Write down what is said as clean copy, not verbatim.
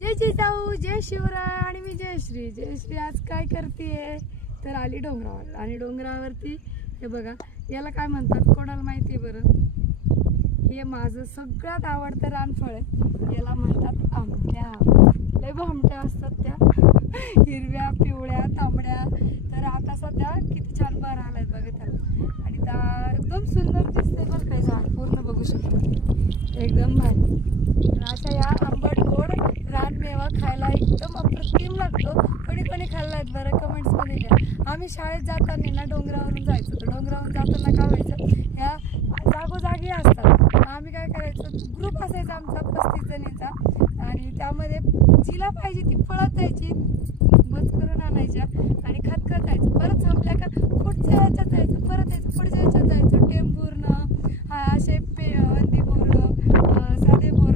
जय जिजाऊ, जय शिवराय आणि मी जयश्री. जयश्री आज काय करते तर आली डोंगरावर. आणि डोंगरावरती हे बघा, याला काय म्हणतात कोणाला माहिती आहे बरं? हे माझं सगळ्यात आवडतं रानफळ आहे. याला म्हणतात आमट्या. लय भामट्या असतात त्या, हिरव्या पिवळ्या तांबड्या. तर आता सध्या किती छान बहर आलाय बघा त्याला. आणि त्या एकदम सुंदर दिसते बरं काय झाड, पूर्ण बघू शकतो एकदम भारी. अशा या आंबट गोड रानमेवा खायला एकदम अप्रतिम लागतो. कोणी कोणी खाल्लायत बरं कमेंट्समध्ये द्या. आम्ही शाळेत जाताना ना डोंगरावरून जायचो. तर डोंगरावरून जाताना काय व्हायचं, ह्या जागोजागी असतात. आम्ही काय करायचो, ग्रुप असायचा आमचा 35 जणींचा. आणि त्यामध्ये जिला पाहिजे ती पळत जायची, बच करून आणायच्या आणि खात खात जायचं. परत संपल्या का पुढच्या ह्याच्यात जायचं, परत यायचं, पुढच्या ह्याच्यात जायचं. टेंभूरनं असे हंदी बोरं, साधे बोरं